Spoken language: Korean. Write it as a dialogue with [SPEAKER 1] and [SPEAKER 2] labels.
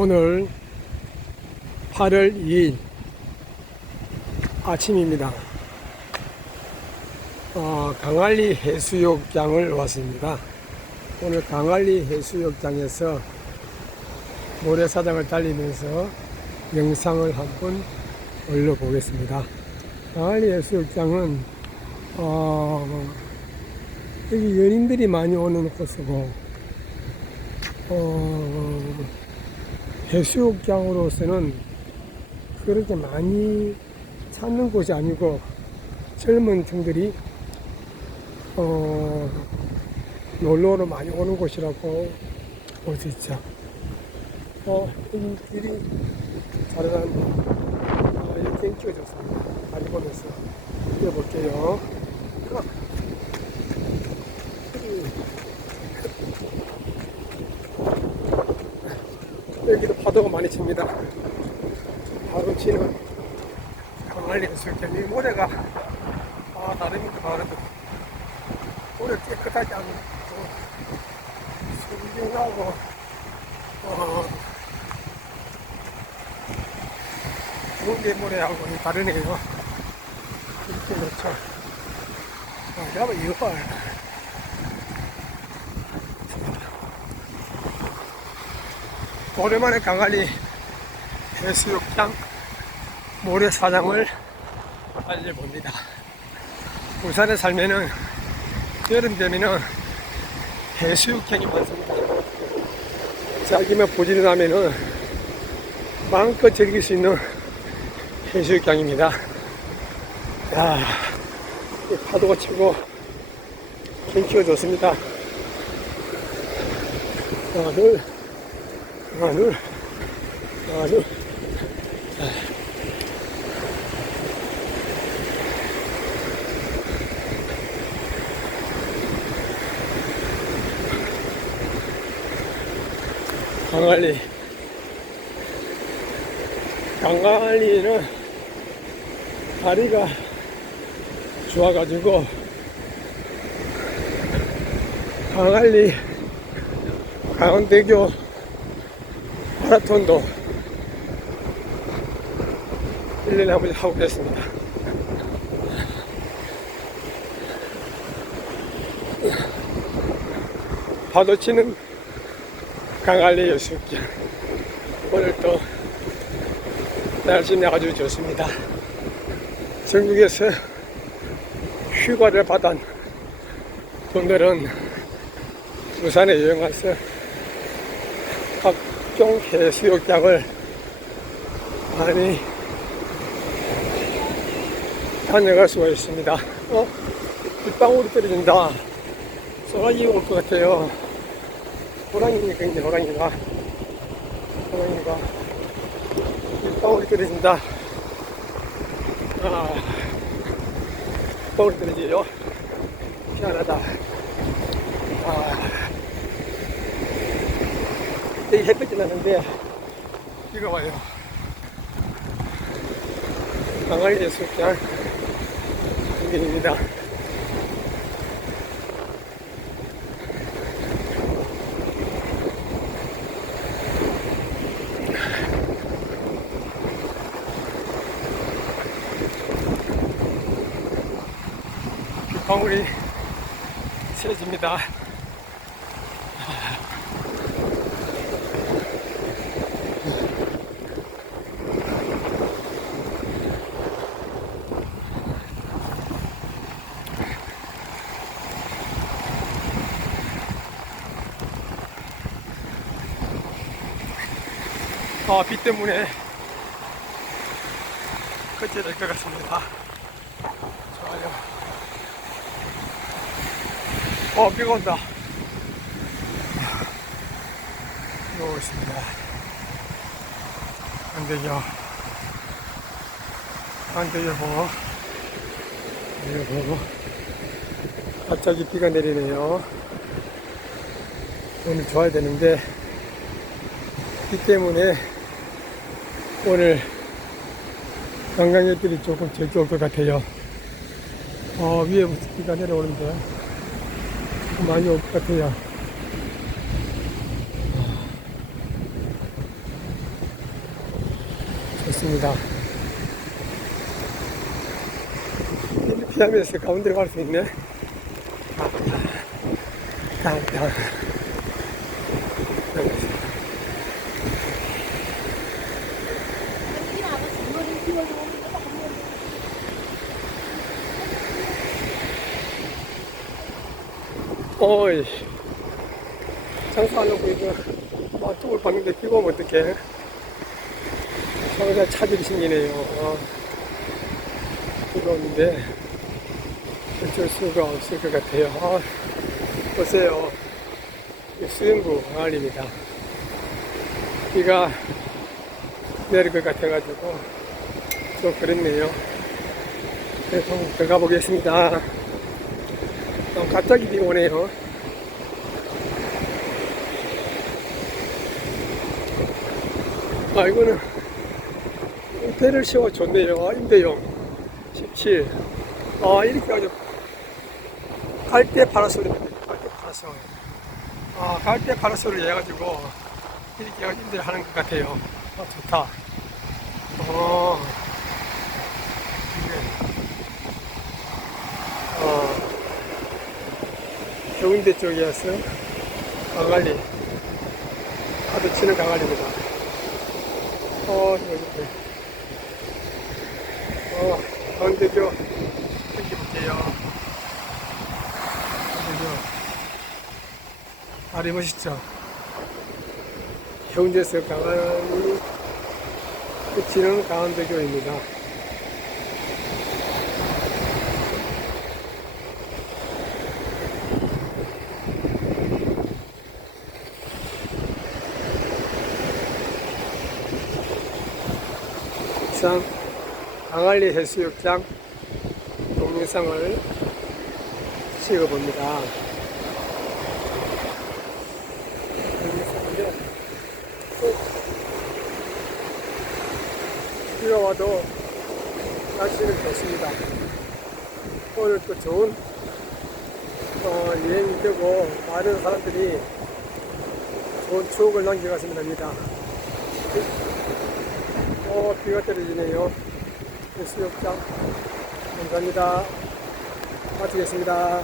[SPEAKER 1] 오늘 8월 2일 아침입니다. 어, 강알리 해수욕장을 왔습니다. 오늘 강알리 해수욕장에서 모래사장을 달리면서 영상을 한번 올려보겠습니다. 강알리 해수욕장은 어, 여기 연인들이 많이 오는 곳이고 어, 해수욕장으로서는 그렇게 많이 찾는 곳이 아니고 젊은 층들이 어, 놀러로 많이 오는 곳이라고 볼 수 있죠. 어, 길이 자르다는데 아, 이렇게 끼워졌습니다. 다리 보면서 뛰어볼게요. 여기도 파도가 많이 칩니다. 바로 치는 강할리 해수욕장. 이 모래가, 아, 다릅니다. 다르다. 모래 깨끗하지 않고, 순진하고, 어, 뭉게 모래하고 다르네요. 이렇게 놓죠. 아, 여러분, 이거 봐요. 오랜만에 강아리 해수욕장 모래사장을 알려봅니다. 부산에 살면은 여름 되면은 해수욕장이 많습니다. 자기만 부지런하면은 마음껏 즐길 수 있는 해수욕장입니다. 야, 이 파도가 치고 경치가 좋습니다. 하나, 하나, 둘. 강갈리. 강갈리는 다리가 좋아가지고 강갈리 강원대교 마라톤도 1년에 한 번씩 하고 그랬습니다. 파도 치는 강할리 여수욕장. 오늘 또 날씨는 아주 좋습니다. 전국에서 휴가를 받은 분들은 부산에 여행 와서 각종 해수욕장을 많이 다녀갈 수가 있습니다. 어? 빗방울이 떨어진다. 쏟아지 올것 같아요. 호랑이니까 이제 호랑이가 호랑이가 빗방울이 떨어진다. 아, 빗방울이 떨어지요. 희한하다. 아, 여기 햇빛이 나는데 이거 봐요. 강아리 해수욕장 풍경입니다. 빗방울이 세집니다. 아, 비 때문에 끝이 될 것 같습니다. 좋아요. 어, 비가 온다. 비가 오고 있습니다. 안 되죠. 안 되죠, 보고. 이거 보고. 갑자기 비가 내리네요. 오늘 좋아야 되는데, 비 때문에 오늘 관광객들이 조금 제기 올것 같아요. 어, 위에부터 비가 내려오는데 많이 올 것 같아요. 있습니다. 이렇게 하면서 가운데로 갈 수 있네. 다음, 다음. 어이, 장사하려고 이거 맛쪽을 봤는데 비고 오면 어떡해. 상당히 차질이 생기네요. 아, 비가 오는데 어쩔 수가 없을 것 같아요. 아, 보세요. 이 수영구 항아리입니다. 비가 내릴 것 같아가지고 좀 그랬네요. 그래서 들어가 보겠습니다. 어, 갑자기 비 오네요. 아, 이거는 배를 씌워 줬네요. 임대용 17. 아, 이렇게 아주 갈대 파라솔입니다. 갈대 파라솔. 아, 갈대 파라솔을 해가지고 이렇게 임대를 하는 것 같아요. 아, 좋다. 어, 이게, 어, 경운대 쪽이어서 강아리. 파도 치는 강아리입니다. 어, 여기. 어, 가운데죠. 여기 볼게요. 가운데죠. 다리 멋있죠? 해운대에서 강안이 끝이는 강안대교입니다. 이상 강알리 해수욕장 동영상을 찍어봅니다. 비가 와도 날씨는 좋습니다. 오늘 또 좋은 어, 여행이 되고 많은 사람들이 좋은 추억을 남겨갔으면 합니다. 어, 비가 떨어지네요. 해수욕장. 감사합니다. 마치겠습니다.